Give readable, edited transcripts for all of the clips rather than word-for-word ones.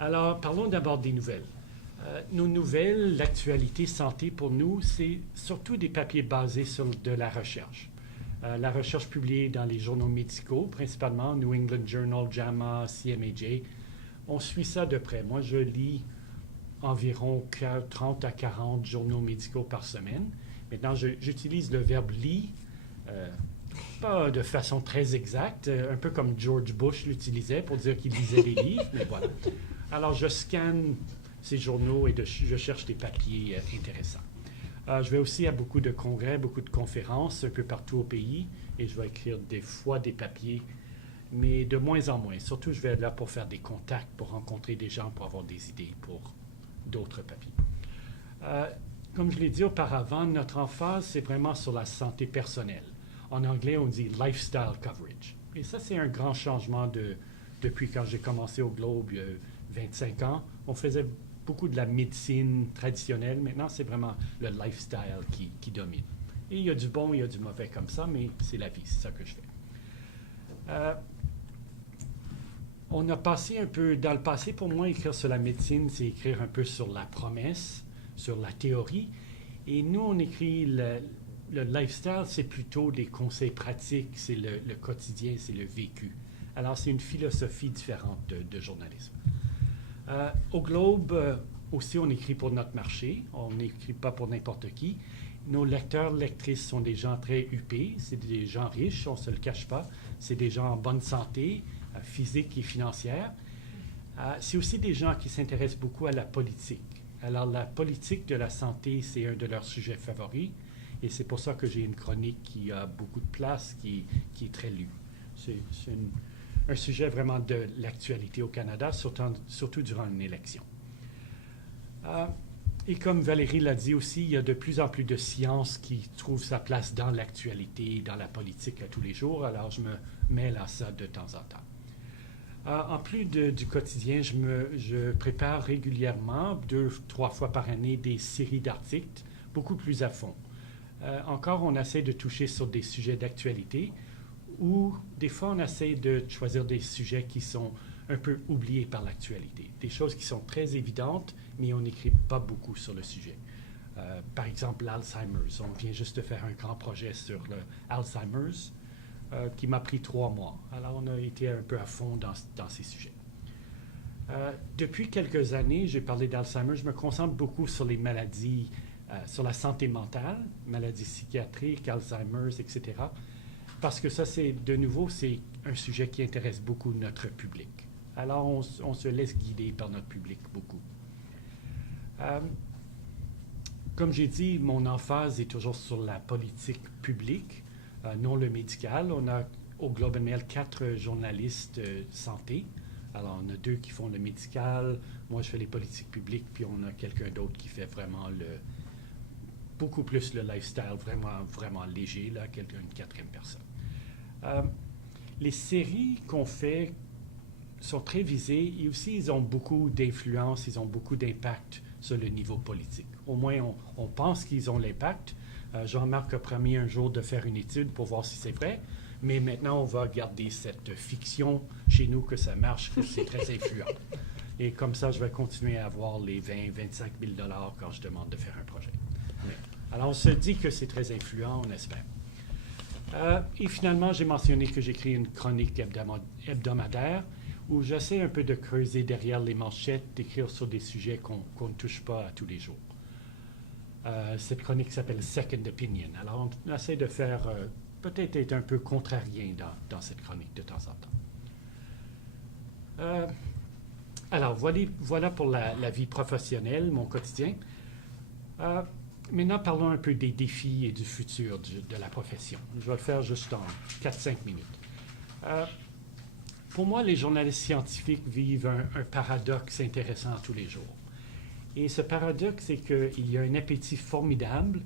Alors, parlons d'abord des nouvelles. Nos nouvelles, l'actualité santé pour nous, c'est surtout des papiers basés sur de la recherche. La recherche publiée dans les journaux médicaux, principalement New England Journal, JAMA, CMAJ, on suit ça de près. Moi, je lis environ 30 à 40 journaux médicaux par semaine. Maintenant, j'utilise le verbe « lit », pas de façon très exacte, un peu comme George Bush l'utilisait pour dire qu'il lisait des livres, mais voilà. Alors, je scanne ces journaux et je cherche des papiers intéressants. Je vais aussi à beaucoup de congrès, beaucoup de conférences un peu partout au pays et je vais écrire des fois des papiers, mais de moins en moins. Surtout, je vais être là pour faire des contacts, pour rencontrer des gens, pour avoir des idées pour d'autres papiers. Comme je l'ai dit auparavant, notre emphase, c'est vraiment sur la santé personnelle. En anglais, on dit « lifestyle coverage ». Et ça, c'est un grand changement depuis quand j'ai commencé au Globe il y a 25 ans. On faisait beaucoup de la médecine traditionnelle. Maintenant, c'est vraiment le lifestyle qui domine. Et il y a du bon, il y a du mauvais comme ça, mais c'est la vie, c'est ça que je fais. On a passé un peu, dans le passé, pour moi, écrire sur la médecine, c'est écrire un peu sur la promesse, sur la théorie. Et nous, on écrit le lifestyle, c'est plutôt des conseils pratiques, c'est le quotidien, c'est le vécu. Alors, c'est une philosophie différente de journalisme. Au Globe, aussi, on écrit pour notre marché. On n'écrit pas pour n'importe qui. Nos lecteurs, lectrices sont des gens très huppés. C'est des gens riches, on ne se le cache pas. C'est des gens en bonne santé, physique et financière. C'est aussi des gens qui s'intéressent beaucoup à la politique. Alors, la politique de la santé, c'est un de leurs sujets favoris. Et c'est pour ça que j'ai une chronique qui a beaucoup de place, qui est très lue. C'est un sujet vraiment de l'actualité au Canada, surtout durant une élection. Et comme Valérie l'a dit aussi, il y a de plus en plus de science qui trouve sa place dans l'actualité, dans la politique à tous les jours, alors je me mêle à ça de temps en temps. En plus du quotidien, je prépare régulièrement, 2-3 fois par année, des séries d'articles beaucoup plus à fond. Encore, on essaie de toucher sur des sujets d'actualité ou des fois, on essaie de choisir des sujets qui sont un peu oubliés par l'actualité. Des choses qui sont très évidentes, mais on n'écrit pas beaucoup sur le sujet. Par exemple, l'Alzheimer's. On vient juste de faire un grand projet sur le Alzheimer's qui m'a pris 3 mois. Alors, on a été un peu à fond dans ces sujets. Depuis quelques années, j'ai parlé d'Alzheimer. Je me concentre beaucoup sur les maladies, sur la santé mentale, maladies psychiatriques, Alzheimer's, etc. Parce que ça, c'est un sujet qui intéresse beaucoup notre public. Alors, on se laisse guider par notre public beaucoup. Comme j'ai dit, mon emphase est toujours sur la politique publique, non le médical. On a au Globe and Mail 4 journalistes santé. Alors, on a 2 qui font le médical, moi je fais les politiques publiques, puis on a quelqu'un d'autre qui fait vraiment beaucoup plus le lifestyle, vraiment, vraiment léger, là, une 4e personne. Les séries qu'on fait sont très visées et aussi ils ont beaucoup d'influence, ils ont beaucoup d'impact sur le niveau politique. Au moins, on pense qu'ils ont l'impact. Jean-Marc a promis un jour de faire une étude pour voir si c'est vrai, mais maintenant, on va garder cette fiction chez nous que ça marche, que c'est très influent. Et comme ça, je vais continuer à avoir les 20-25 000 $ quand je demande de faire un projet. Alors, on se dit que c'est très influent, on espère. Et finalement, j'ai mentionné que j'écris une chronique hebdomadaire où j'essaie un peu de creuser derrière les manchettes, d'écrire sur des sujets qu'on ne touche pas à tous les jours. Cette chronique s'appelle Second Opinion. Alors, on essaie de faire, peut-être être un peu contrarien dans cette chronique de temps en temps. Alors, voilà pour la vie professionnelle, mon quotidien. Maintenant, parlons un peu des défis et du futur de la profession. Je vais le faire juste en 4-5 minutes. Pour moi, les journalistes scientifiques vivent un paradoxe intéressant tous les jours. Et ce paradoxe, c'est qu'il y a un appétit formidable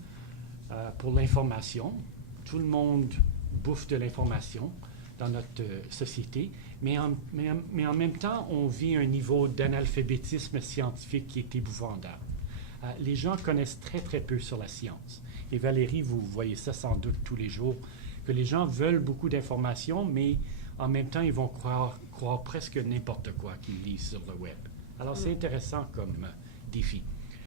pour l'information. Tout le monde bouffe de l'information dans notre société, mais en même temps, on vit un niveau d'analphabétisme scientifique qui est épouvantable. Les gens connaissent très, très peu sur la science. Et Valérie, vous voyez ça sans doute tous les jours, que les gens veulent beaucoup d'informations, mais en même temps, ils vont croire presque n'importe quoi qu'ils lisent sur le web. Alors, c'est intéressant comme défi.